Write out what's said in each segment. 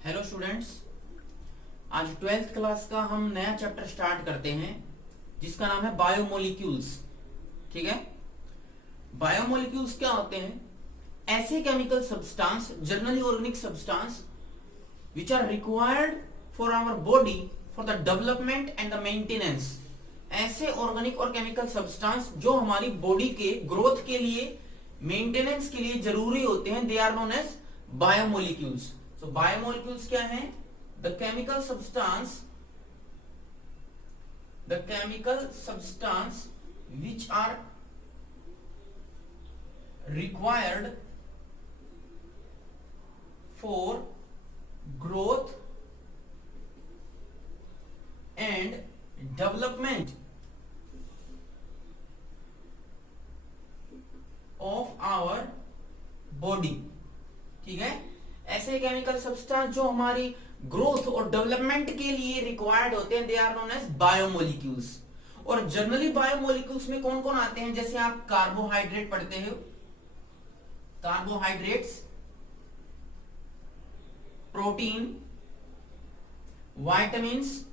Hello students, आज 12th class का हम नया चैप्टर स्टार्ट करते हैं जिसका नाम है बायोमोलिक्यूल्स। ठीक है, बायोमोलिक्यूल्स क्या होते हैं? ऐसे chemical substance, generally organic substance which are required for our body for the development and the maintenance. ऐसे ऑर्गेनिक और केमिकल सब्सटेंस जो हमारी बॉडी के ग्रोथ के लिए, मेंटेनेंस के लिए जरूरी होते हैं, they are known as biomolecules. So biomolecules क्या हैं? The chemical substance which are required for growth and development of our body। ठीक है, ऐसे केमिकल सब्सटेंस जो हमारी ग्रोथ और डेवलपमेंट के लिए रिक्वायर्ड होते हैं, they are known as biomolecules. और जनरली बायोमोलिक्यूल्स में कौन कौन आते हैं? जैसे आप कार्बोहाइड्रेट पढ़ते हो, कार्बोहाइड्रेट्स, प्रोटीन, वाइटामिन्स,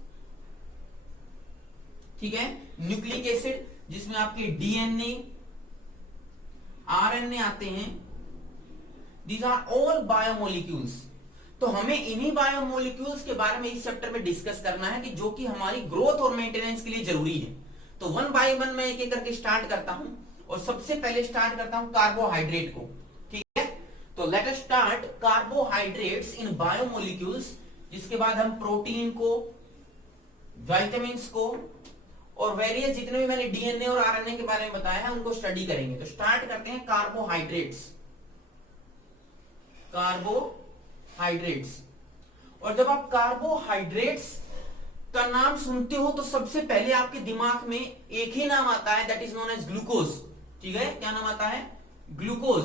ठीक है, न्यूक्लिक एसिड जिसमें आपके डीएनए, आरएनए आते हैं। These are all biomolecules। तो हमें इन्हीं बायोमोलिक्यूल्स के बारे में इस चैप्टर में डिस्कस करना है कि जो कि हमारी ग्रोथ और मेंटेनेंस के लिए जरूरी है। तो वन बाय वन मैं एक एक करके स्टार्ट करता हूं और सबसे पहले स्टार्ट करता हूं कार्बोहाइड्रेट को। ठीक है, तो लेट अस स्टार्ट कार्बोहाइड्रेट्स इन बायोमोलिक्यूल्स, जिसके बाद हम प्रोटीन को, विटामिन्स को और वेरियस जितने भी मैंने डीएनए और आरएनए के बारे में बताया है उनको स्टडी करेंगे। तो स्टार्ट करते हैं कार्बोहाइड्रेट्स। कार्बोहाइड्रेट्स, और जब आप कार्बोहाइड्रेट्स का नाम सुनते हो तो सबसे पहले आपके दिमाग में एक ही नाम आता है, that is known as glucose. ठीक है, क्या नाम आता है? ग्लूकोज।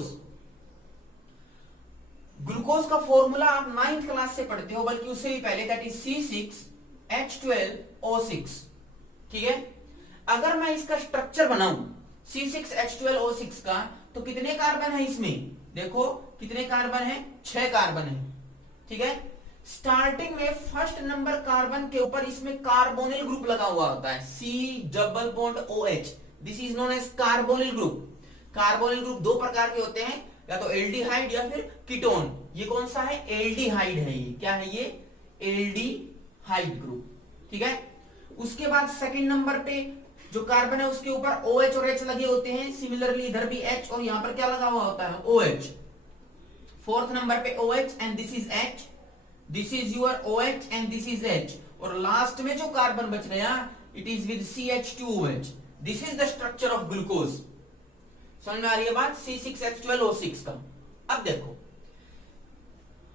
ग्लूकोज का फॉर्मूला आप 9th क्लास से पढ़ते हो, बल्कि उससे भी पहले, दैट इज C6H12O6। ठीक है, अगर मैं इसका स्ट्रक्चर बनाऊं C6H12O6 का, तो कितने कार्बन है इसमें? देखो कितने कार्बन है? 6 कार्बन है। ठीक है, स्टार्टिंग में फर्स्ट नंबर कार्बन के ऊपर इसमें कार्बोनिल ग्रुप लगा हुआ होता है, C≡OH। This is known as carbonyl group. Carbonyl group दो प्रकार के होते हैं, या तो एल्डिहाइड या फिर कीटोन। ये कौन सा है? एल्डिहाइड है। ये क्या है? ये एल्डिहाइड ग्रुप। ठीक है, उसके बाद सेकंड नंबर पे जो कार्बन है उसके ऊपर OH और H लगे होते हैं। सिमिलरली इधर भी H और यहां पर क्या लगा हुआ होता है? OH। फोर्थ नंबर पे OH and this is H, this is your OH and this is H। और लास्ट में जो कार्बन बच गया, it is with CH2OH। This is the structure of glucose. समझ में आ रही है बात? C6H12O6 का। अब देखो,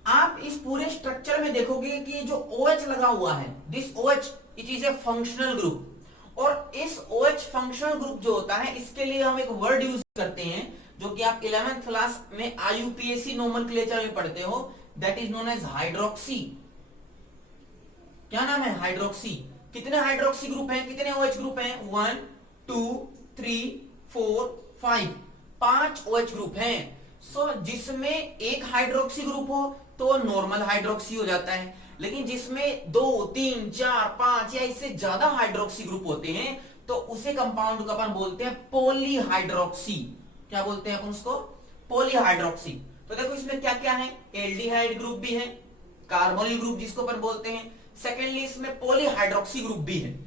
आप इस पूरे स्ट्रक्चर में देखोगे कि जो OH लगा हुआ है, this OH it is a functional group. और इस OH फंक्शनल ग्रुप जो होता है, इसके लिए हम एक वर्ड यूज करते हैं जो कि आप 11th क्लास में IUPAC नोमेनक्लेचर में पढ़ते हो, that is known as hydroxy. क्या नाम है? हाइड्रोक्सी। कितने हाइड्रोक्सी ग्रुप हैं? कितने OH ग्रुप हैं? 1 2 3 4 5, 5 OH ग्रुप हैं। सो जिसमें एक हाइड्रोक्सी ग्रुप हो तो नॉर्मल हाइड्रोक्सी हो जाता है, लेकिन जिसमें 2 3 4 5 या इससे ज्यादा हाइड्रोक्सी ग्रुप होते हैं तो उसे कंपाउंड को अपन बोलते हैं पॉलीहाइड्रोक्सी। क्या बोलते हैं अपन उसको? पॉलीहाइड्रोक्सी। तो देखो इसमें क्या क्या है? एल्डिहाइड ग्रुप भी है, कार्बोनिल ग्रुप जिसको अपन बोलते हैं, सेकेंडली इसमें पॉलीहाइड्रोक्सी ग्रुप भी है।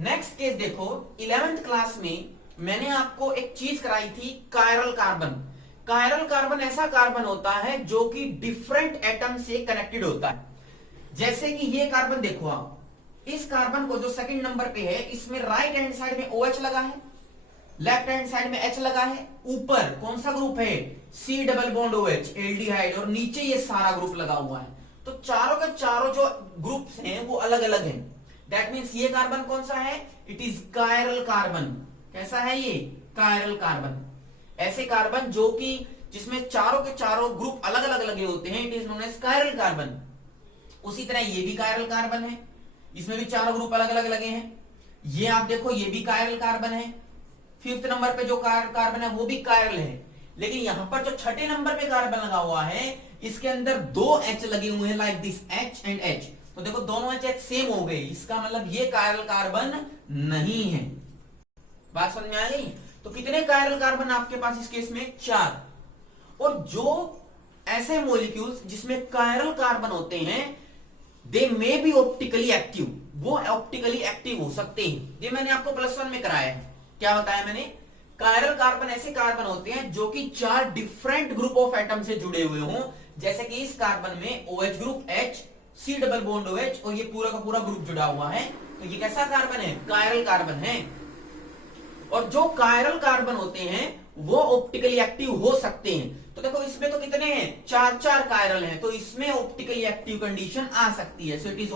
नेक्स्ट केस देखो, 11th क्लास में मैंने आपको एक चीज कराई थी, कायरल कार्बन। कायरल कार्बन ऐसा कार्बन होता है जो कि डिफरेंट एटम से कनेक्टेड होता है। जैसे कि ये कार्बन देखो आप, इस कार्बन को जो सेकंड नंबर पे है, इसमें राइट हैंड साइड में OH लगा है, लेफ्ट हैंड साइड में H लगा है, ऊपर कौन सा ग्रुप है? C≡OH, एल्डिहाइड, और नीचे ये सारा ग्रुप लगा हुआ है। तो चारों के चारों जो ग्रुप्स हैं वो अलग अलग हैं। दैट मीन्स ये कार्बन कौन सा है? It is chiral carbon. कैसा है ये? Chiral carbon. ऐसे कार्बन जो कि जिसमें चारों के चारों ग्रुप अलग अलग लगे होते हैं, it is known as chiral carbon. उसी तरह ये भी कायरल कार्बन है, इसमें भी चारों ग्रुप अलग अलग लगे हैं। ये आप देखो, ये भी कायरल कार्बन है। 5th नंबर पे जो कार्बन है वो भी कायरल है, लेकिन यहां पर जो छठे नंबर पे कार्बन लगा हुआ है इसके अंदर दो एच लगे हुए हैं like this H and H, तो देखो दोनों एच एच सेम हो गए, इसका मतलब ये कायरल कार्बन नहीं है। बात समझ में आ गई? तो कितने कायरल कार्बन आपके पास इस केस में? 4। और जो ऐसे मॉलिक्यूल्स जिसमें कायरल कार्बन होते हैं दे मे बी ऑप्टिकली एक्टिव, वो ऑप्टिकली एक्टिव हो सकते हैं। ये मैंने आपको +1 में कराया है। क्या बताया मैंने? कायरल कार्बन ऐसे कार्बन होते हैं जो कि 4 डिफरेंट ग्रुप ऑफ एटम से जुड़े हुए हों, जैसे कि इस कार्बन में OH group H, C double bond OH और ये पूरा का पूरा ग्रुप जुड़ा हुआ है, तो ये कैसा कार्बन है? कायरल कार्बन है। और जो कायरल कार्बन होते हैं वो ऑप्टिकली एक्टिव हो सकते हैं। तो देखो इसमें तो कितने हैं? 4 कायरल हैं, तो इसमें ऑप्टिकली एक्टिव कंडीशन आ सकती है। सो इट इज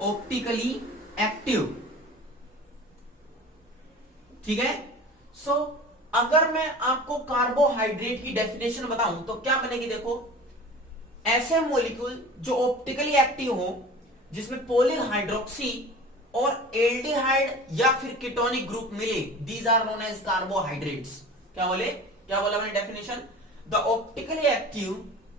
ऑप्टिकली एक्टिव। ठीक है। सो अगर मैं आपको कार्बोहाइड्रेट की डेफिनेशन बताऊं तो क्या बनेगी? देखो ऐसे मॉलिक्यूल जो ऑप्टिकली एक्टिव हो, जिसमें पोलिन हाइड्रोक्सी और एल्डिहाइड या फिर कीटोनिक ग्रुप मिले, these are known as carbohydrates. क्या बोले? क्या बोला मैंने definition? The optically active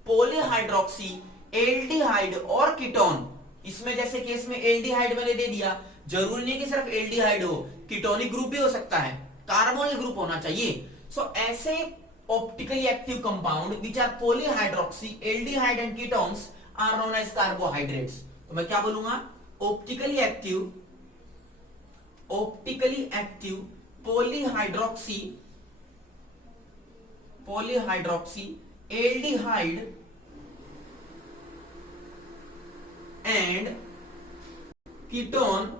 polyhydroxy, aldehyde और कीटोन। इसमें जैसे केस में एल्डिहाइड मैंने दे दिया, जरूरी नहीं कि सिर्फ एल्डिहाइड हो, कीटोनिक ग्रुप भी हो सकता है, कार्बोनिल ग्रुप होना चाहिए। सो ऐसे optically active compound which are polyhydroxy, aldehyde and ketones are known as carbohydrates. तो मैं क्या बोलूंगा? Optically active polyhydroxy, aldehyde and ketone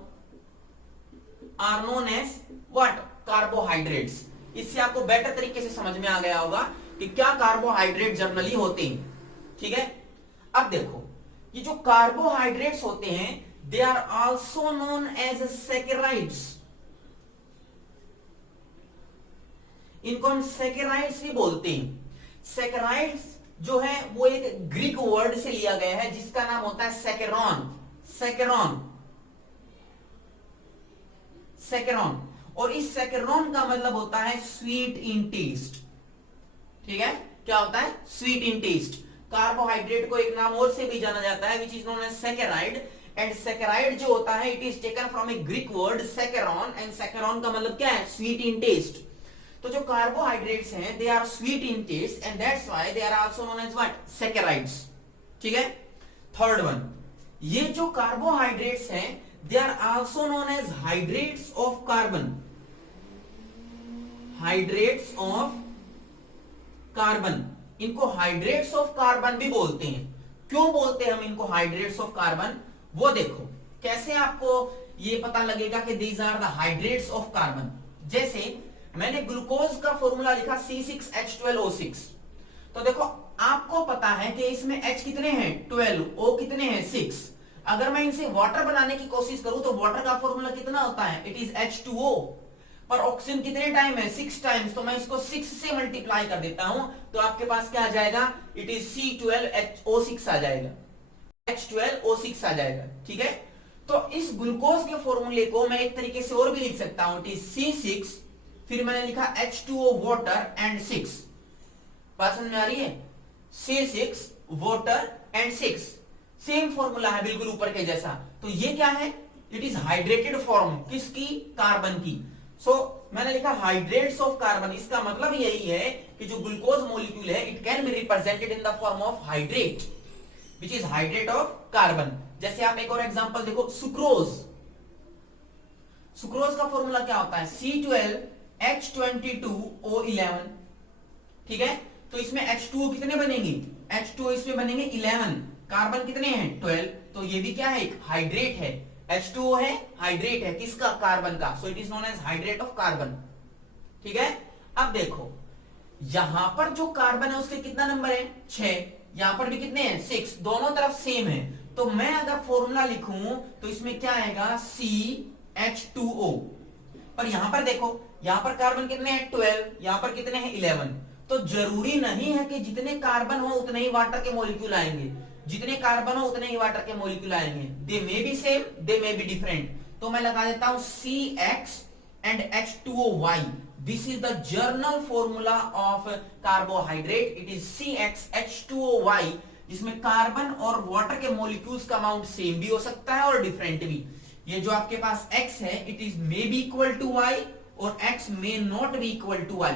are known as what? Carbohydrates. इससे आपको बेटर तरीके से समझ में आ गया होगा कि क्या कार्बोहाइड्रेट जनरली होते हैं। ठीक है। अब देखो ये जो कार्बोहाइड्रेट्स होते हैं they are also known as saccharides. इनको हम सैकेराइड्स भी बोलते हैं। सैकेराइड्स जो है वो एक ग्रीक वर्ड से लिया गया है जिसका नाम होता है सैकेरॉन। और इस सैकेरॉन का मतलब होता है स्वीट इन टेस्ट। ठीक है। क्या होता है? Sweet in test. कार्बोहाइड्रेट को एक नाम और से भी जाना जाता है which is known as saccharide, and saccharide जो होता है it is taken from a Greek word saccharon, and saccharon का मतलब क्या है? Sweet in taste. तो जो कार्बोहाइड्रेट्स हैं they are sweet in taste and that's why they are also known as what? Saccharides. ठीक है। थर्ड वन, ये जो कार्बोहाइड्रेट्स हैं they are also known as hydrates of carbon. Hydrates of carbon, इनको hydrates of carbon भी बोलते हैं। क्यों बोलते हैं हम इनको हाइड्रेट्स ऑफ कार्बन? वो देखो कैसे आपको ये पता लगेगा कि these are the hydrates of carbon. जैसे मैंने ग्लूकोज का फॉर्मूला लिखा C6H12O6, तो देखो आपको पता है कि इसमें H कितने हैं? 12, O कितने हैं? 6। अगर मैं इनसे वाटर बनाने की कोशिश करूं तो वाटर का फॉर्मूला कितना होता है? It is H2O। पर ऑक्सीजन कितने टाइम है? 6 टाइम्स। तो मैं इसको 6 से मल्टीप्लाई कर देता हूं तो आपके पास क्या आ जाएगा? इट इज C12H06 आ जाएगा, H12O6 आ जाएगा। ठीक है। तो इस ग्लूकोज के फॉर्मूले को मैं एक तरीके से और भी लिख सकता हूं, इट इज C6, फिर मैंने लिखा H2O वाटर एंड 6। बात समझ में आ रही है? C6 water and 6 same formula है बिल्कुल ऊपर के जैसा। तो ये क्या है? It is hydrated form. किसकी? कार्बन की। सो मैंने लिखा हाइड्रेट्स ऑफ कार्बन। इसका मतलब यही है कि जो ग्लूकोज मॉलिक्यूल है it can be represented in the form of hydrate which is hydrate of carbon. जैसे आप एक और एग्जांपल देखो, सुक्रोज का फॉर्मूला क्या होता है? C12H22O11। ठीक है। तो इसमें H2O कितने बनेंगे? H2O इसमें बनेंगे 11। कार्बन कितने हैं? 12। तो ये भी क्या है? एक हाइड्रेट है। H2O है, हाइड्रेट है। किसका? कार्बन का। So it is known as hydrate of carbon. ठीक है। अब देखो यहां पर जो कार्बन है उसके कितना नंबर है? 6। यहां पर भी कितने हैं? 6। दोनों तरफ सेम है। तो मैं अगर फॉर्मूला लिखूं तो इसमें क्या आएगा? CH2O। पर यहां पर देखो, यहां पर कार्बन कितने हैं? 12। यहां पर कितने हैं? 11। तो जरूरी नहीं है कि जितने कार्बन हो उतने ही वाटर के मॉलिक्यूल आएंगे। जितने कार्बन हो उतने ही वाटर के मॉलिक्यूल आएंगे। They may be same, they may be different. तो मैं लगा देता हूं CX and H2OY। This is the general formula of carbohydrate, it is CxH2OY, जिसमें कार्बन और वाटर के मॉलिक्यूल्स का अमाउंट सेम भी हो सकता है और डिफरेंट भी। ये जो आपके पास x है, it is may be equal to y और x may not be equal to y।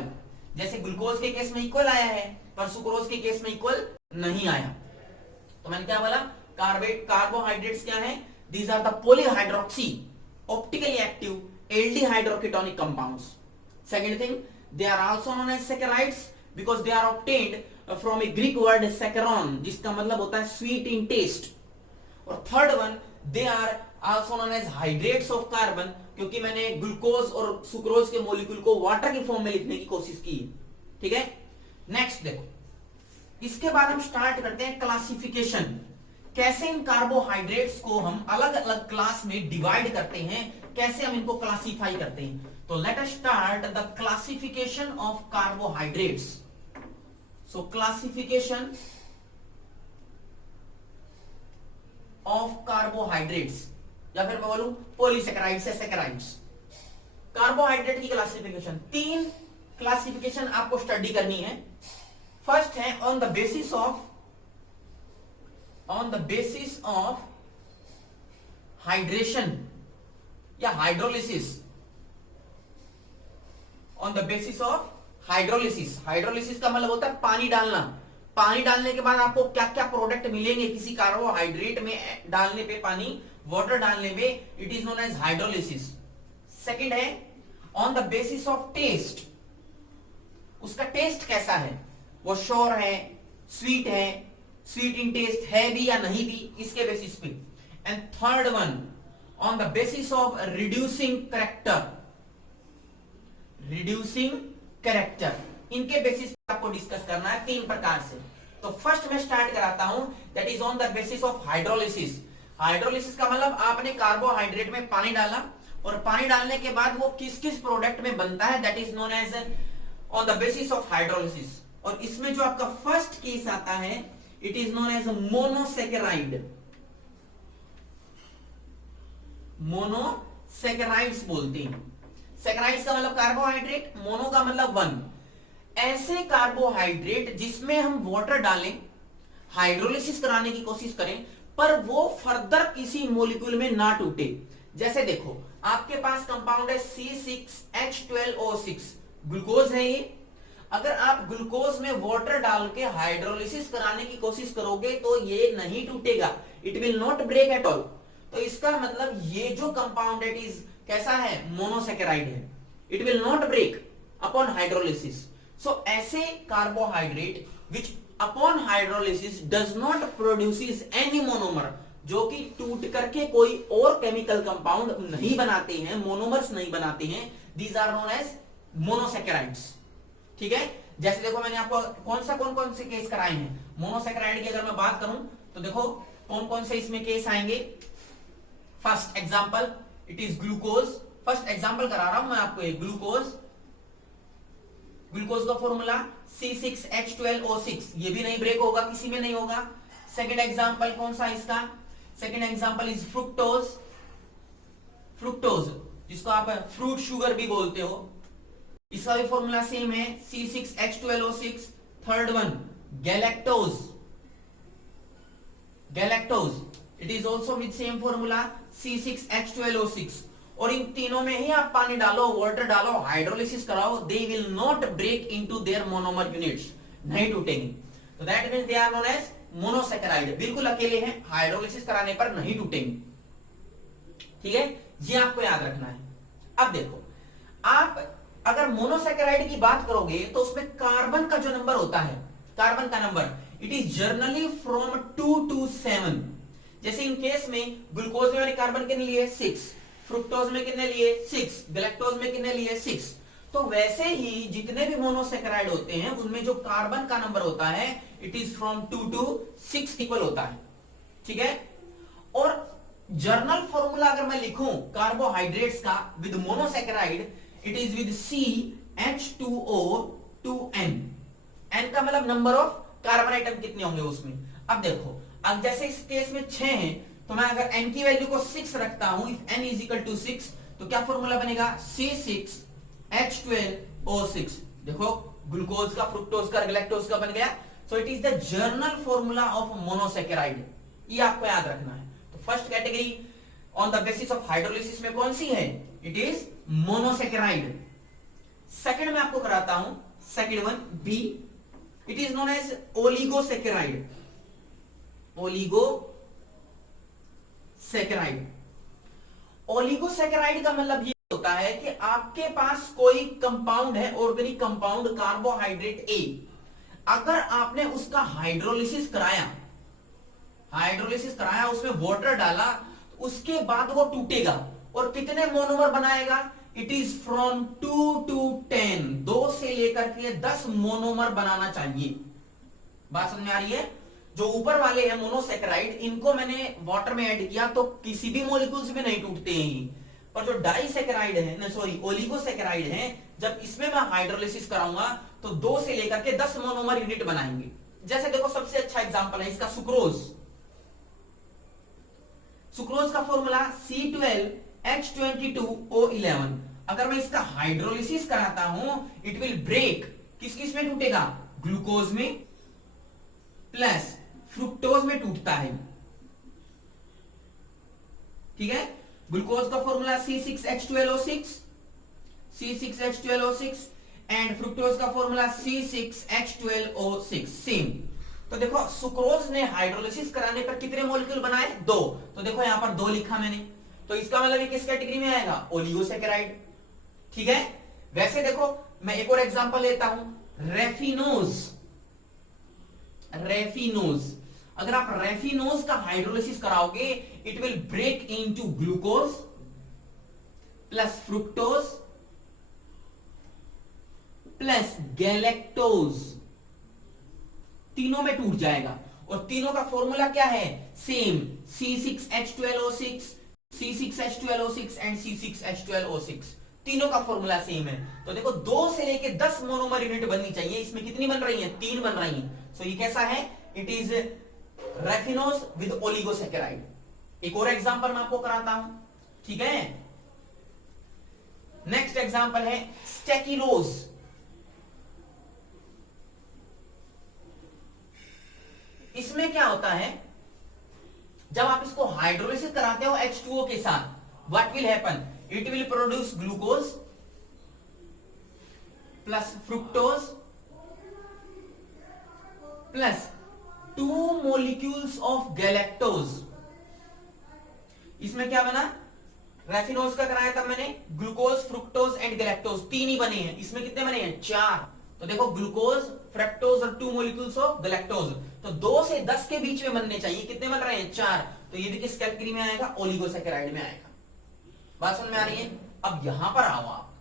जैसे ग्लूकोज के केस में इक्वल आया है, पर सुक्रोज के केस में इक्वल नहीं आया। तो मैंने क्या बोला, कार्बोहाइड्रेट्स क्या है, these are the polyhydroxy optically active aldehyde compounds. Second thing, they are also known as saccharides because they are obtained from a Greek word saccharon, जिसका मतलब होता है स्वीट इन टेस्ट। और third one, they are also known as hydrates of carbon, क्योंकि मैंने glucose और sucrose के molecule को वाटर की फॉर्म में लिखने की कोशिश की। ठीक है, नेक्स्ट देखो, इसके बाद हम स्टार्ट करते हैं क्लासिफिकेशन। कैसे इन कार्बोहाइड्रेट्स को हम अलग अलग क्लास में डिवाइड करते हैं, कैसे हम इनको क्लासिफाई करते हैं। तो let us start the classification of carbohydrates. So classification of carbohydrates, या फिर मैं बोलूं पॉलीसैकेराइड्स या सैकेराइड्स। कार्बोहाइड्रेट की क्लासिफिकेशन, 3 क्लासिफिकेशन आपको स्टडी करनी है। फर्स्ट है on the basis of hydration या hydrolysis. On the basis of hydrolysis, hydrolysis का मतलब होता है पानी डालना। पानी डालने के बाद आपको क्या क्या प्रोडक्ट मिलेंगे किसी कार्बोहाइड्रेट में डालने पे, पानी वाटर डालने पे, it is known as hydrolysis. Second है on the basis of taste, उसका टेस्ट कैसा है, वो श्योर है, स्वीट है, स्वीट इन टेस्ट है भी या नहीं भी, इसके बेसिस पे। And third one on the basis of reducing character, इनके बेसिस पे आपको डिस्कस करना है 3 प्रकार से। तो फर्स्ट मैं स्टार्ट कराता हूं, that is on the basis of hydrolysis. Hydrolysis का मतलब आपने कार्बोहाइड्रेट में पानी डाला और पानी डालने के बाद वो किस किस प्रोडक्ट में बनता है, that is known as on the basis of hydrolysis. और इसमें जो आपका फर्स्ट केस आता है, it is known as monosaccharide. Monosaccharides बोलते हैं। सैकेराइड्स का मतलब कार्बोहाइड्रेट, मोनो का मतलब 1। ऐसे कार्बोहाइड्रेट जिसमें हम वाटर डालें, हाइड्रोलिसिस कराने की कोशिश करें, पर वो फर्दर किसी मॉलिक्यूल में ना टूटे। जैसे देखो, आपके पास कंपाउंड है C6H12O6, ग्लूकोज है ये। अगर आप ग्लूकोज में वाटर डाल के हाइड्रोलिसिस कराने की कोशिश करोगे तो ये नहीं टूटेगा, it will not break at all. तो इसका मतलब ये जो कंपाउंड इट इज कैसा है, मोनोसैकेराइड है, it will not break upon hydrolysis. So ऐसे carbohydrate which upon hydrolysis does not produces any monomer, जो कि टूट करके कोई और केमिकल कंपाउंड नहीं बनाते हैं, मोनोमर्स नहीं बनाते हैं, these are known as monosaccharides. ठीक है, जैसे देखो मैंने आपको कौन कौन से केस कराए हैं मोनोसैकेराइड की। अगर मैं बात करूं तो देखो कौन कौन से इसमें केस आएंगे। First example, it is glucose. First example करा रहा हूं मैं आपको, एक ग्लूकोज का फॉर्मूला C6H12O6, ये भी नहीं ब्रेक होगा, किसी में नहीं होगा। सेकंड एग्जांपल कौन सा इसका, सेकंड एग्जांपल इज फ्रुक्टोज, जिसको आप फ्रूट शुगर भी बोलते हो, इसका भी फॉर्मूला सेम है C6H12O6। Third one galactose, it is also with same formula C6H12O6। और इन तीनों में ही आप पानी डालो, वाटर डालो, हाइड्रोलिसिस कराओ, they will not break into their monomer units, नहीं टूटेंगे। तो that means they are known as monosaccharide, बिल्कुल अकेले हैं, हाइड्रोलिसिस कराने पर नहीं टूटेंगे। ठीक है, ये आपको याद रखना है। अब देखो, आप अगर मोनोसैकेराइड की बात करोगे तो उसमें कार्बन का जो नंबर होता है, कार्बन का number, it is generally from 2 to 7। जैसे इन केस में ग्लूकोज में मैंने कार्बन कितने लिए 6, फ्रुक्टोज में कितने लिए 6, गैलेक्टोज में कितने लिए 6। तो वैसे ही जितने भी मोनोसैकेराइड होते हैं उनमें जो कार्बन का नंबर होता है, it is from 2 to 6 equal होता है। ठीक है, और जर्नल फॉर्मूला अगर मैं लिखूं कार्बोहाइड्रेट्स का with monosaccharide, it is with CH2O2N। N का मतलब नंबर ऑफ कार्बन आइटम कितने होंगे उसमें। अब देखो, अब जैसे इस केस में 6 है, तो मैं अगर N की वैल्यू को 6 रखता हूं, if N is equal to 6, तो क्या फॉर्मूला बनेगा C6H12 O6। देखो ग्लूकोज का, फ्रुक्टोज का, गैलेक्टोज का बन गया। सो it is the general formula of monosaccharide, ये आपको याद रखना है। तो first category on the basis of hydrolysis में कौन सी है? It is monosaccharide. सेकंड में आपको कराता हूं, second one B, it is known as oligosaccharide. Oligosaccharide, oligosaccharide का मतलब ये होता है कि आपके पास कोई कंपाउंड है, ऑर्गेनिक कंपाउंड कार्बोहाइड्रेट ए, अगर आपने उसका हाइड्रोलिसिस कराया, उसमें वाटर डाला, तो उसके बाद वो टूटेगा और कितने मोनोमर बनाएगा? इट इज फ्रॉम 2 to 10, 2 से लेकर के 10 मोनोमर बनाना चाहिए। बात समझ में आ रही है? जो ऊपर वाले हैं मोनोसेकेराइड, इनको मैंने वाटर में ऐड किया तो किसी भी मोलिक्यूल्स में नहीं टूटते हैं, पर जो डाइसेकेराइड है, सॉरी ओलिगोसेकेराइड है, जब इसमें मैं हाइड्रोलिसिस कराऊंगा तो 2 से लेकर के 10 मोनोमर यूनिट बनाएंगे। जैसे देखो सबसे अच्छा एग्जांपल है इसका सुक्रोज। सुक्रोज का फॉर्मूला C12H22O11। अगर मैं इसका हाइड्रोलिसिस कराता हूं, इट विल ब्रेक, किस किस में टूटेगा? ग्लूकोज में प्लस फ्रुक्टोज में टूटता है। ठीक है, ग्लूकोज का फॉर्मूला C6H12O6 एंड फ्रुक्टोज का फॉर्मूला C6H12O6 सेम। तो देखो सुक्रोज ने हाइड्रोलिसिस कराने पर कितने मॉलिक्यूल बनाए? 2। तो देखो यहां पर 2 लिखा मैंने, तो इसका मतलब ये किस कैटेगरी में आएगा? ओलिगोसेकेराइड। ठीक है, वैसे देखो मैं एक और एग्जांपल लेता हूं, रेफिनोज। अगर आप रेफिनोज का हाइड्रोलिसिस कराओगे, it will break into glucose plus fructose plus galactose, तीनों में टूट जाएगा। और तीनों का फॉर्मूला क्या है? सेम, C6H12O6 एंड C6H12O6, तीनों का फॉर्मूला सेम है। तो देखो 2 से लेके 10 मोनोमर यूनिट बननी चाहिए, इसमें कितनी बन रही है? 3 बन रही है। सो ये कैसा है? It is raffinose with oligosaccharide. एक और एग्जांपल मैं आपको कराता हूं। ठीक है, नेक्स्ट एग्जांपल है स्टेकिरोज। इसमें क्या होता है, जब आप इसको हाइड्रोलिसिस कराते हो H2O के साथ, what will happen? It will produce glucose plus fructose plus 2 molecules of galactose. इसमें क्या बना? रेफिनोज का कराया था मैंने, ग्लूकोज, फ्रुक्टोज एंड गैलेक्टोज, 3 ही बने हैं। इसमें कितने बने हैं? 4। तो देखो ग्लूकोज, फ्रक्टोज और 2 मोलिक्यूल्स ऑफ गैलेक्टोज, तो 2 से 10 के बीच में बनने चाहिए, कितने बन रहे हैं? 4। तो ये भी किस कैटेगरी में आएगा? ओलिगोसेकेराइड में आएगा। बात समझ में आ रही है? अब यहां पर आओ आप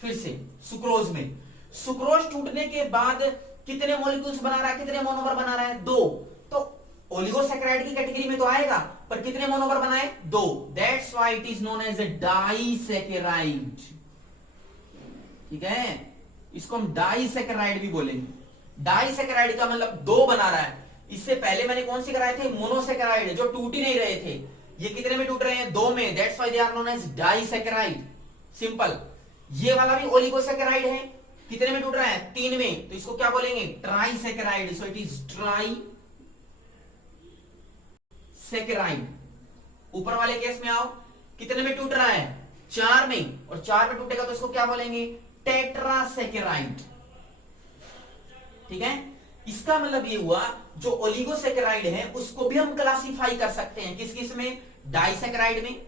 फिर से सुक्रोज में। सुक्रोज टूटने के बाद कितने मॉलिक्यूल्स बना रहा है, कितने मोनोमर बना रहा है? 2। तो ओलिगोसेकेराइड की कैटेगरी में तो आएगा, पर कितने मोनोमर बनाए? 2। That's why it is known as a disaccharide. ठीक है, इसको हम डाइसेकेराइड भी बोलेंगे। डाइसेकेराइड का मतलब 2 बना रहा है। इससे पहले मैंने कौन सी कराए थे? मोनोसेकेराइड, जो टूट ही नहीं रहे थे। ये कितने में टूट रहे हैं? 2 में। That's why they are known as disaccharide. Simple. ये वाला भी ओलिगोसेकेराइड है, कितने में टूट रहा है? 3 में। तो इसको क्या बोलेंगे? Trisaccharide. So it is trisaccharide. ऊपर वाले केस में आओ, कितने में टूट रहा है? 4 में। और 4 में टूटेगा तो इसको क्या बोलेंगे? टेट्रासेकेराइड। ठीक है, इसका मतलब ये हुआ जो ओलिगोसेकेराइड है उसको भी हम क्लासिफाई कर सकते हैं किस किस में? डाइसेकेराइड में।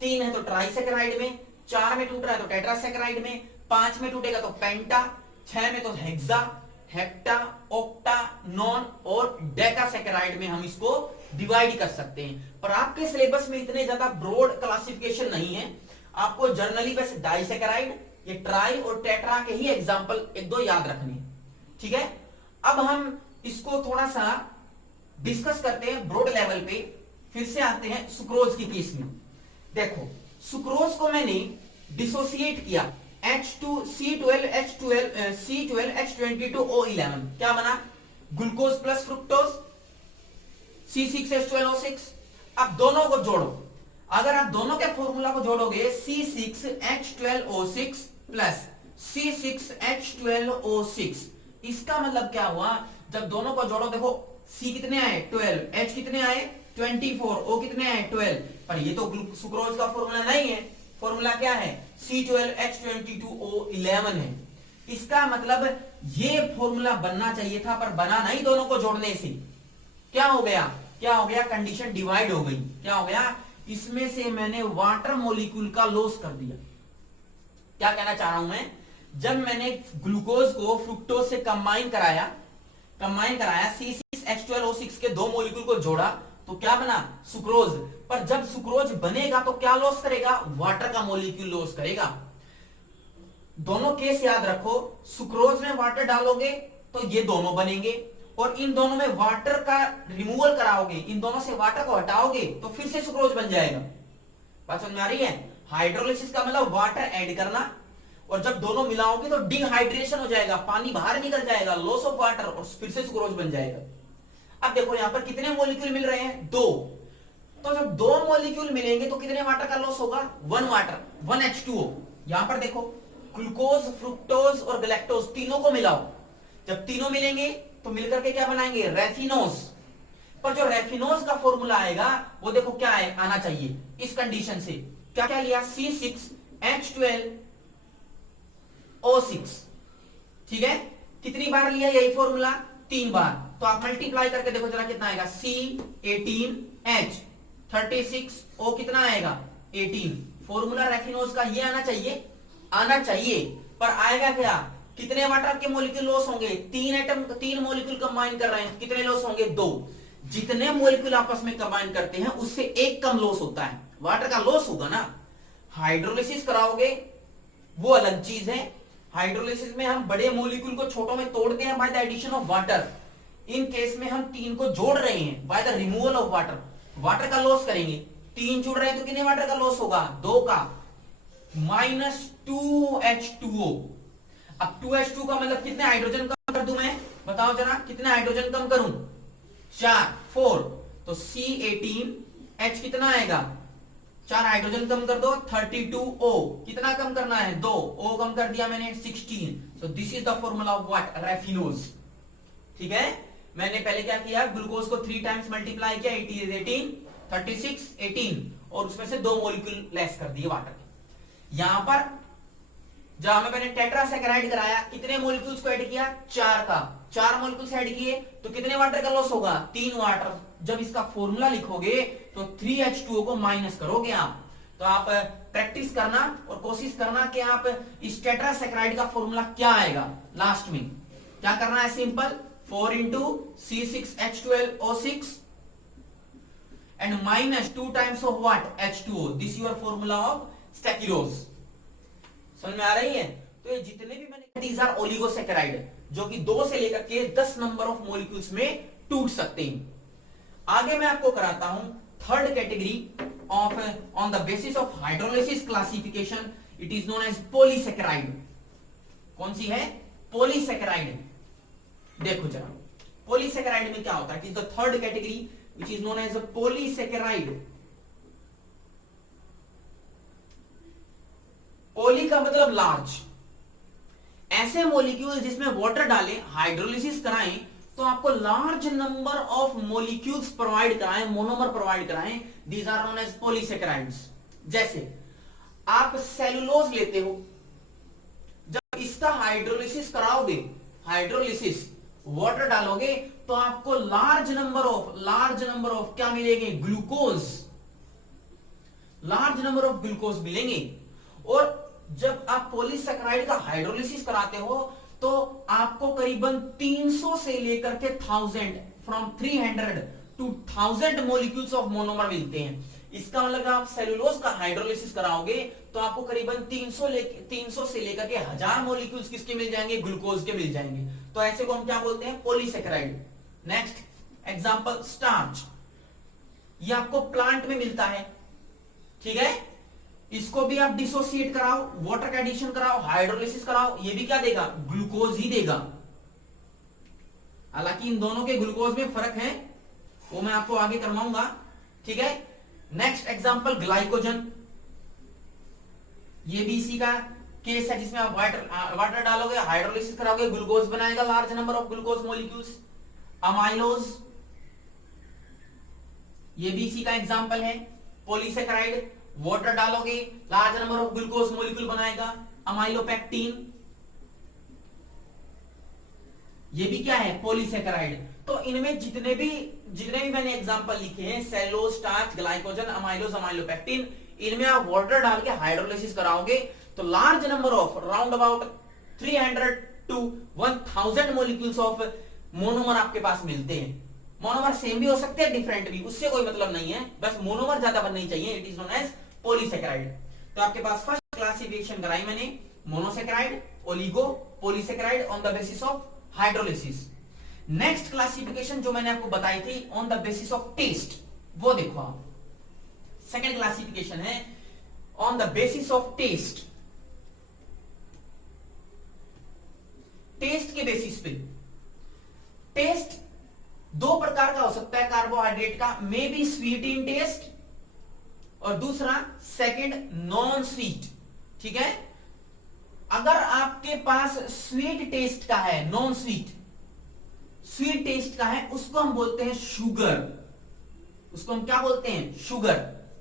3 है तो ट्राइसेकेराइड में। 4 में टूट रहा है तो टेट्रासेकेराइड में। 5 में टूटेगा तो पेंटा। 6 में तो हेक्सा, हेप्टा, ऑक्टा, नॉन और डेकासेकेराइड में हम इसको डिवाइड कर सकते हैं। पर आपके सिलेबस में इतने ज्यादा ब्रॉड क्लासिफिकेशन नहीं है, आपको जर्नली बस डाइसेकेराइड, ये ट्राई और टेट्रा के ही एग्जाम्पल 1-2 याद रखने। ठीक है, अब हम इसको थोड़ा सा डिस्कस करते हैं ब्रॉड लेवल पे। फिर से आते हैं सुक्रोज की केस में। देखो सुक्रोज को मैंने डिसोसिएट किया, C12H22O11, क्या बना? Glucose plus fructose, C6H12O6। अब दोनों को जोड़ो, अगर आप दोनों के फॉर्मूला को जोड़ोगे, C6H12O6 प्लस C6H12O6। इसका मतलब क्या हुआ, जब दोनों को जोड़ो, देखो C कितने आए 12, H कितने आए 24, O कितने आए 12, पर ये तो सुक्रोज का फॉर्मूला नहीं है। फॉर्मूला क्या है, C12H22O11 है। इसका मतलब ये फॉर्मूला बनना चाहिए था, पर बना नहीं। दोनों को जोड़ने से क्या हो गया, कंडीशन डिवाइड हो गई। क्या हो गया, इसमें से मैंने वाटर मॉलिक्यूल का लॉस कर दिया। क्या कहना चाह रहा हूं मैं, जब मैंने ग्लूकोज को फ्रुक्टोज से कंबाइन कराया C6H12O6 के दो मॉलिक्यूल को जोड़ा, तो क्या बना, सुक्रोज। पर जब सुक्रोज बनेगा तो क्या लॉस करेगा, वाटर का मॉलिक्यूल लॉस करेगा। दोनों केस याद रखो, सुक्रोज में वाटर डालोगे तो ये दोनों बनेंगे, और इन दोनों में वाटर का रिमूवल कराओगे, इन दोनों से वाटर को हटाओगे तो फिर से सुक्रोज बन जाएगा। बात समझ में आ रही है। हाइड्रोलिसिस का मतलब वाटर ऐड करना, और जब दोनों मिलाओगे तो डिहाइड्रेशन हो जाएगा, पानी बाहर निकल जाएगा, लॉस ऑफ वाटर, और फिर से सुक्रोज बन जाएगा। अब देखो यहां पर कितने मॉलिक्यूल मिल रहे हैं, दो। तो जब दो मॉलिक्यूल मिलेंगे तो कितने वाटर का लॉस होगा, 1 वाटर, 1 H2O। यहां पर देखो ग्लूकोज, फ्रुक्टोज और गैलेक्टोज तीनों को मिलाओ, जब तीनों मिलेंगे तो मिलकर के क्या बनाएंगे, रेफिनोज। पर जो रेफिनोज का फॉर्मूला आएगा वो देखो क्या है, आना चाहिए इस कंडीशन से। क्या क्या लिया, C6H12O6। ठीक है, कितनी बार लिया यही फॉर्मूला, 3 बार। तो आप मल्टीप्लाई करके देखो जरा कितना आएगा, C18H36O कितना आएगा 18। फॉर्मूला रेफिनोज का ये आना चाहिए, पर आएगा क्या, कितने वाटर के मॉलिक्यूल लॉस होंगे, 3 मॉलिक्यूल कंबाइन कर रहे हैं, कितने लॉस होंगे, 2। जितने मॉलिक्यूल आपस में कंबाइन करते हैं उससे एक कम लॉस होता है, वाटर का लॉस होगा ना। हाइड्रोलिसिस कराओगे वो अलग चीज है। हाइड्रोलिसिस में हम बड़े मॉलिक्यूल को छोटों में तोड़ते हैं by the addition of water. In case में हम 3 को जोड़ रहे हैं by the removal of water. Water का लॉस करेंगे, 3 जुड़ रहे हैं तो कितने वाटर का लॉस होगा, 2 का, -2H2O। अब 2H2 का मतलब कितने हाइड्रोजन कम कर दूं मैं, बताओ जरा, कितने हाइड्रोजन कम करूं, 4 तो C18H कितना आएगा, 4 हाइड्रोजन कम कर दो, 32O। कितना कम करना है, 2 O कम कर दिया मैंने, 16। So this is the formula of what, raffinose. ठीक है, मैंने पहले क्या किया, ग्लूकोज को 3 टाइम्स मल्टीप्लाई किया, 18 36 18, और उसमें से 2 मॉलिक्यूल लेस कर दिए वाटर के। यहां पर जहां में मैंने टेट्रासैकराइड कराया, कितने मॉलिक्यूल्स को ऐड किया, 4 का, 4 मॉलिक्यूल्स ऐड किए तो कितने वाटर का लॉस होगा, 3 वाटर। जब इसका फॉर्मूला लिखोगे तो 3H2O को माइनस करोगे आप। तो आप प्रैक्टिस करना और कोशिश करना कि आप इस टेट्रासैकराइड का फॉर्मूला क्या आएगा लास्ट में। क्या करना है, simple, 4 into C6H12O6 and -2 times of what, H2O. This is your formula of स्टेकिलोज। समझ में आ रही है। तो ये जितने भी मैंने, these are ओलिगोसैकेराइड, जो कि 2 से लेकर के 10 नंबर ऑफ मॉलिक्यूल्स में टूट सकते हैं। आगे मैं आपको कराता हूं third category of, on the basis of hydrolysis classification, it is known as polysaccharide. कौन सी है, पॉलीसैकेराइड। देखो जरा, पॉलीसैकेराइड में क्या होता है, it is the third category which is known as a polysaccharide. Poly का मतलब लार्ज, ऐसे मॉलिक्यूल जिसमें वाटर डालें, हाइड्रोलिसिस कराएं तो आपको large number of molecules provide कराएं, मोनोमर प्रोवाइड कराएं, these are known as polysaccharides. जैसे आप सेलुलोज लेते हो, जब इसका हाइड्रोलिसिस कराओगे, हाइड्रोलिसिस वाटर डालोगे तो आपको लार्ज नंबर ऑफ क्या मिलेंगे, glucose, large number of glucose मिलेंगे। और जब आप पॉलीसैकेराइड का हाइड्रोलिसिस कराते हो तो आपको करीबन 300 से लेकर के 1000, from 300 to 1000 molecules of monomer मिलते हैं। इसका मतलब आप सेलुलोज का हाइड्रोलिसिस कराओगे तो आपको करीबन 300 से लेकर के 1000 मॉलिक्यूल्स किसके मिल जाएंगे, ग्लूकोज के मिल जाएंगे। तो ऐसे को हम क्या बोलते हैं, पॉलीसैकेराइड। Next example, starch. ये आपको प्लांट में मिलता है, ठीक है। इसको भी आप डिसोसिएट कराओ, वाटर का एडिशन कराओ, हाइड्रोलिसिस कराओ, ये भी क्या देगा, ग्लूकोज ही देगा। हालांकि इन दोनों के ग्लूकोज में फर्क है, वो मैं आपको आगे करवाऊंगा, ठीक है। Next example, glycogen. ये भी इसी का केस है जिसमें आप वाटर डालोगे, हाइड्रोलिसिस कराओगे, ग्लूकोज बनाएगा, large number of glucose molecules. Amylose, ये भी इसी का एग्जांपल है। पॉलीसेकेराइड, वाटर डालोगे, large number of glucose molecule बनाएगा। अमाइलोपेक्टिन, ये भी क्या है, पॉलीसेकेराइड। तो इनमें जितने भी मैंने एग्जांपल लिखे हैं, cellulose, starch, glycogen, amylose, amylopectin, इनमें आप वाटर डाल के हाइड्रोलिसिस कराओगे तो large number of round about 300 to 1000 molecules of monomer आपके पास मिलते हैं। मोनोमर सेम भी हो सकते हैं, डिफरेंट भी, उससे कोई मतलब नहीं है, बस मोनोमर ज्यादा बननी चाहिए। It is known as polysaccharide. तो आपके पास फर्स्ट क्लासिफिकेशन कराई मैंने, monosaccharide, oligo, polysaccharide on the basis of hydrolysis. Next classification जो मैंने आपको बताई थी on the basis of test, वो देखो आप। सेकेंड क्लासिफिकेशन है on the basis of test. Test के बेसिस पे, टेस्ट दो प्रकार का हो सकता है कार्बोहाइड्रेट का, may be sweet in test और दूसरा सेकंड नॉन स्वीट। ठीक है, अगर आपके पास स्वीट टेस्ट का है, नॉन स्वीट, स्वीट टेस्ट का है, उसको हम बोलते हैं शुगर। उसको हम क्या बोलते हैं, शुगर,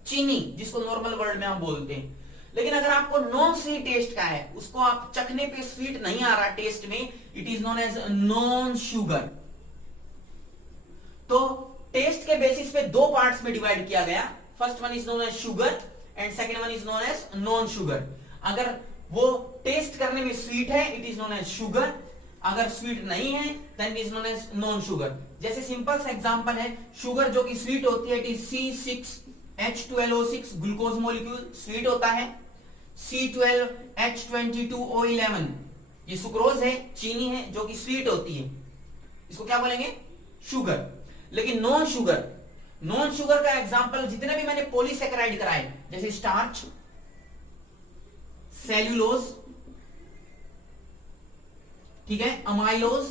चीनी, जिसको नॉर्मल वर्ड में हम बोलते हैं। लेकिन अगर आपको नॉन स्वीट टेस्ट का है, उसको आप चखने पे स्वीट नहीं आ रहा टेस्ट में, it is known as non sugar. तो टेस्ट के बेसिस पे दो पार्ट्स में डिवाइड किया गया। First one is known as sugar and second one is known as non sugar. अगर वो टेस्ट करने में स्वीट है, it is known as sugar. अगर स्वीट नहीं है, then it is known as non sugar. जैसे सिंपल सा एग्जांपल है, शुगर जो कि स्वीट होती है, it is C6H12O6 glucose molecule, sweet होता है। C12H22O11, ये सुक्रोज है, चीनी है, जो कि स्वीट होती है, इसको क्या बोलेंगे, शुगर। लेकिन नॉन शुगर, नॉन शुगर का एग्जांपल जितने भी मैंने पॉलीसेकेराइड कराए, जैसे स्टार्च, सेल्यूलोज, ठीक है, अमाइलोज,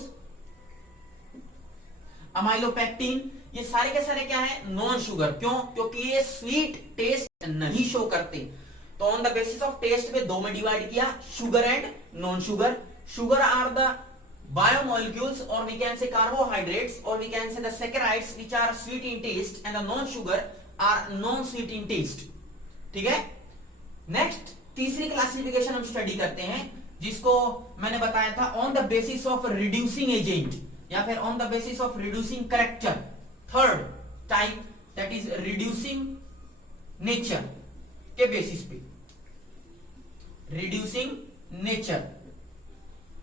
अमाइलोपेक्टिन, ये सारे के सारे क्या है, नॉन शुगर। क्यों? क्योंकि ये स्वीट टेस्ट नहीं शो करते। तो on the basis of test में दो में डिवाइड किया, sugar and non sugar. Sugar are the biomolecules, or we can say carbohydrates, or we can say the saccharides which are sweet in taste, and the non-sugar are non-sweet in taste. ठीक है, next तीसरी classification हम study करते हैं, जिसको मैंने बताया था on the basis of reducing agent या फिर on the basis of reducing character. Third type, that is reducing nature के बेसिस पे, रिड्यूसिंग नेचर।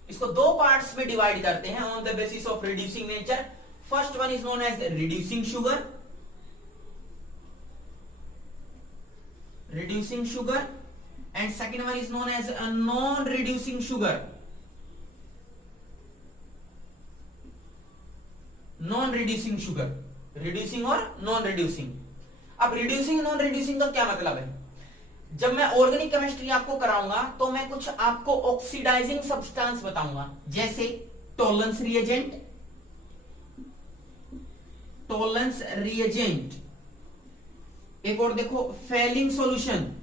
इसको दो पार्ट्स में डिवाइड करते हैं on the basis of reducing nature. First one is known as reducing sugar, reducing sugar, and second one is known as non reducing sugar, non reducing sugar, reducing और non reducing. अब reducing non reducing का क्या मतलब है? जब मैं organic chemistry आपको कराऊंगा तो मैं कुछ आपको ऑक्सीडाइजिंग सब्सटेंस बताऊंगा, जैसे टोलेंस रिएजेंट, टोलेंस रिएजेंट, एक और देखो Fehling solution.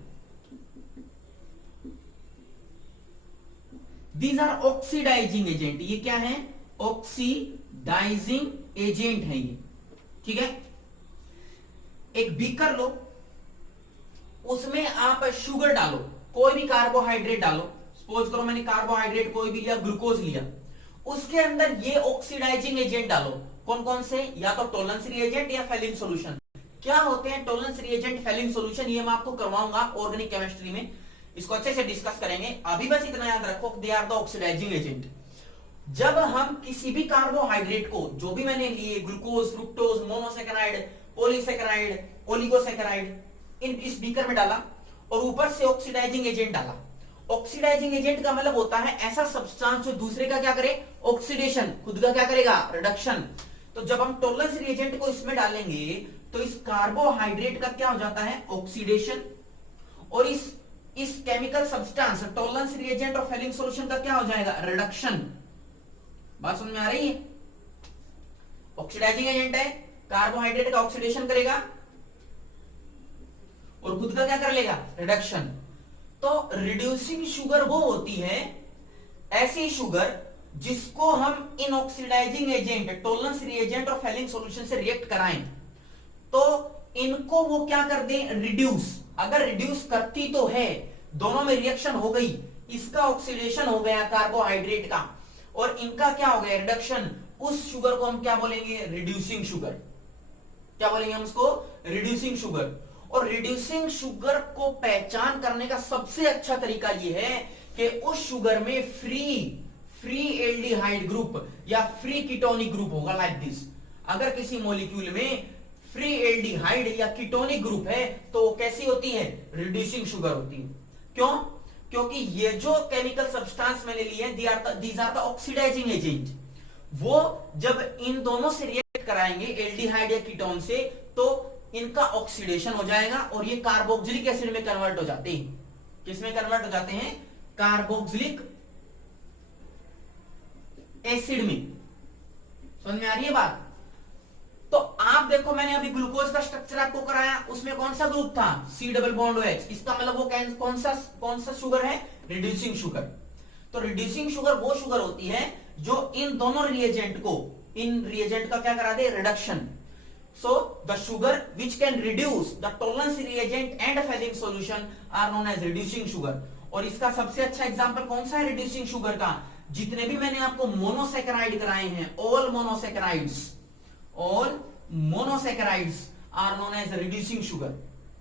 These are oxidising agent. ये क्या है? ऑक्सीडाइजिंग एजेंट है ये। ठीक है, एक बीकर लो, उसमें आप शुगर डालो, कोई भी कार्बोहाइड्रेट डालो, सपोज करो मैंने कार्बोहाइड्रेट कोई भी लिया, ग्लूकोज लिया, उसके अंदर ये ऑक्सीडाइजिंग एजेंट डालो। कौन कौन से? या तो टोलेंस रिएजेंट या फेलिंग सॉल्यूशन। क्या होते हैं टोलेंस रिएजेंट, फेलिंग सॉल्यूशन? ये मैं आपको करवाऊंगा ऑर्गेनिक केमिस्ट्री में, इसको अच्छे से डिस्कस करेंगे। अभी बस इतना याद रखो, they are the oxidising agent. जब हम किसी भी कार्बोहाइड्रेट को, जो भी मैंने लिए, glucose, fructose, monosaccharide, polysaccharide, oligosaccharide, इस बीकर में डाला और ऊपर से ऑक्सीडाइजिंग एजेंट डाला। ऑक्सीडाइजिंग एजेंट का मतलब होता है ऐसा सब्सटेंस जो दूसरे का क्या करे, ऑक्सीडेशन, खुद का क्या करेगा, रिडक्शन। तो जब हम टोलेंस रिएजेंट को इसमें डालेंगे तो इस कार्बोहाइड्रेट का क्या हो जाता है, ऑक्सीडेशन, और इस केमिकल सब्सटेंस टोलेंस रिएजेंट और फेलिंग सॉल्यूशन का क्या हो जाएगा, रिडक्शन। बात समझ में आ रही है? ऑक्सीडाइजिंग एजेंट है, कार्बोहाइड्रेट का ऑक्सीडेशन करेगा और खुद का क्या कर लेगा, रिडक्शन। तो रिड्यूसिंग शुगर वो होती है ऐसी शुगर जिसको हम इनऑक्सीडाइजिंग एजेंट, टोलरेंस रिएजेंट और फेलिंग सॉल्यूशन से रिएक्ट कराएं, तो इनको वो क्या कर दें, रिड्यूस। अगर रिड्यूस करती तो है, दोनों में रिएक्शन हो गई, इसका ऑक्सीडेशन हो गया कार्बोहाइड्रेट का, और इनका क्या हो गया, रिडक्शन, उस शुगर को हम क्या बोलेंगे, रिड्यूसिंग शुगर। क्या बोलेंगे हम उसको, रिड्यूसिंग शुगर। और रिड्यूसिंग शुगर को पहचान करने का सबसे अच्छा तरीका यह है कि उस शुगर में फ्री एल्डिहाइड ग्रुप या फ्री कीटोनिक ग्रुप होगा, लाइक दिस। अगर किसी मॉलिक्यूल में फ्री एल्डिहाइड या कीटोनिक ग्रुप है तो वो कैसी होती है, रिड्यूसिंग शुगर होती है। क्यों? क्योंकि ये जो केमिकल सब्सटेंस मैंने लिए these are the oxidising agent, वो जब इन दोनों से रिएक्ट कराएंगे एल्डिहाइड या कीटोन से, तो इनका ऑक्सीडेशन हो जाएगा और ये कार्बोक्सिलिक एसिड में कन्वर्ट हो जाते हैं। किसमें कन्वर्ट हो जाते हैं, कार्बोक्सिलिक एसिड में। समझ में आ रही है बात? तो आप देखो, मैंने अभी ग्लूकोज का स्ट्रक्चर आपको कराया, उसमें कौन सा ग्रुप था, C डबल बॉन्ड OH। इसका मतलब वो कौन सा शुगर है, रिड्यूसिंग शुगर। तो रिड्यूसिंग शुगर वो शुगर होती है जो इन दोनों रिएजेंट को, इन रिएजेंट का क्या करा दे, reduction. So the sugar which can reduce the tolerance reagent and Fehling solution are known as reducing sugar। और इसका सबसे अच्छा एग्जांपल कौन सा है रिड्यूसिंग शुगर का, जितने भी मैंने आपको मोनोसेकेराइड कराए हैं, all monosaccharides are known as reducing sugar।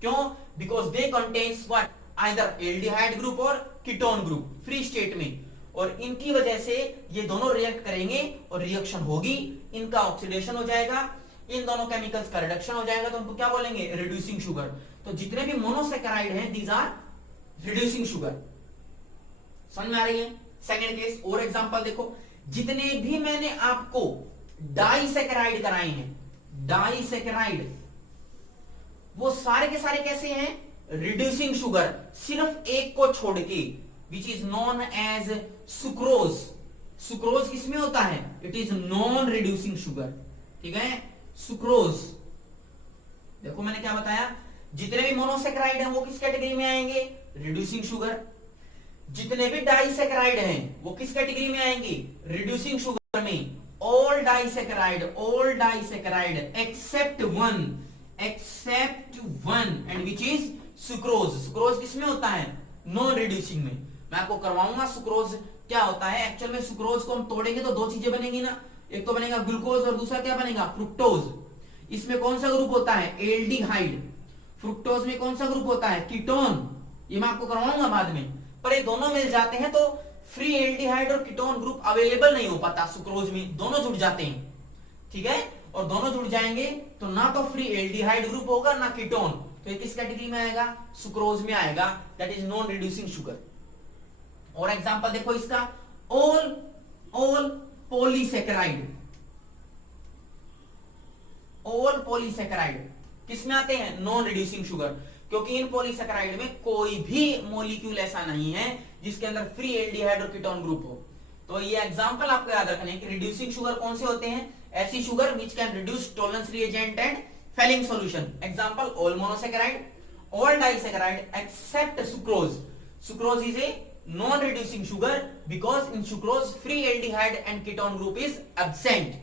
क्यों? Because they contains what, either aldehyde group और कीटोन ग्रुप फ्री स्टेट में, और इनकी वजह से ये दोनों रिएक्ट करेंगे और रिएक्शन होगी, इनका ऑक्सीडेशन हो जाएगा, इन दोनों केमिकल्स का रिडक्शन हो जाएगा, तो उनको क्या बोलेंगे, रिड्यूसिंग शुगर। तो जितने भी मोनोसेकेराइड हैं दीज आर रिड्यूसिंग शुगर। समझ में आ रही है? सेकंड केस और एग्जांपल देखो, जितने भी मैंने आपको डाइसेकेराइड कराए हैं, डाइसेकेराइड, वो सारे के सारे कैसे हैं, रिड्यूसिंग शुगर, सिर्फ एक को छोड़ के, which is known as sucrose. Sucrose किसमें होता है, it is non reducing sugar. ठीक है, सुक्रोज। देखो मैंने क्या बताया, जितने भी मोनोसेकेराइड हैं वो किस कैटेगरी में आएंगे, रिड्यूसिंग शुगर। जितने भी डाइसेकेराइड हैं वो किस कैटेगरी में आएंगे, रिड्यूसिंग शुगर में। All disaccharide except one and which is sucrose. Sucrose किसमें होता है, नॉन रिड्यूसिंग में। मैं आपको करवाऊंगा सुक्रोज क्या होता है। एक्चुअल में सुक्रोज को हम तोड़ेंगे तो दो चीजें बनेंगी ना, एक तो बनेगा ग्लूकोज और दूसरा क्या बनेगा, फ्रुक्टोज। इसमें कौन सा ग्रुप होता है, एल्डिहाइड। फ्रुक्टोज में कौन सा ग्रुप होता है, कीटोन। ये मैं आपको करवाऊंगा बाद में, पर ये दोनों मिल जाते हैं तो फ्री एल्डिहाइड और कीटोन ग्रुप अवेलेबल नहीं हो पाता सुक्रोज में, दोनों जुड़ जाते हैं। ठीक है, और दोनों जुड़ जाएंगे तो ना तो फ्री एल्डिहाइड ग्रुप होगा ना कीटोन, तो ये किस कैटेगरी में आएगा, सुक्रोज में आएगा, that is non reducing sugar. और एग्जांपल देखो इसका, ऑल पॉलीसेकेराइड किस में आते हैं, नॉन रिड्यूसिंग शुगर, क्योंकि इन पॉलीसेकेराइड में कोई भी मॉलिक्यूल ऐसा नहीं है जिसके अंदर फ्री एल्डिहाइड और कीटोन ग्रुप हो। तो ये एग्जांपल आपको याद रखने हैं कि रिड्यूसिंग शुगर कौन से होते हैं, ऐसी sugar which can reduce tolerance reagent and Fehling solution. Example, all monosaccharide, all disaccharide except sucrose. Sucrose is a non reducing sugar because in sucrose free aldehyde and ketone group is absent,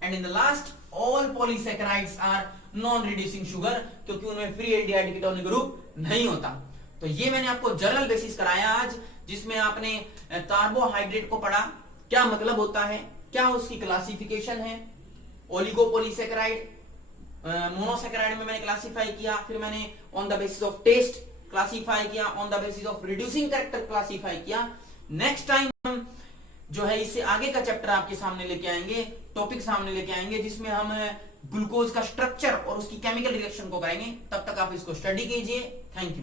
and in the last all polysaccharides are non reducing sugar क्योंकि उनमें free aldehyde ketone group नहीं होता। तो ये मैंने आपको general basis कराया आज, जिसमें आपने कार्बोहाइड्रेट को पढ़ा, क्या मतलब होता है, क्या उसकी क्लासिफिकेशन है, ओलिगोपोलीसेकेराइड, मोनोसेकेराइड में मैंने क्लासिफाई किया, फिर मैंने on the basis of taste classify किया, on the basis of reducing character classify किया। नेक्स्ट टाइम हम जो है इससे आगे का चैप्टर आपके सामने लेके आएंगे, टॉपिक सामने लेके आएंगे, जिसमें हम ग्लूकोज का स्ट्रक्चर और उसकी केमिकल रिएक्शन को करेंगे। तब तक आप इसको स्टडी कीजिए। Thank you.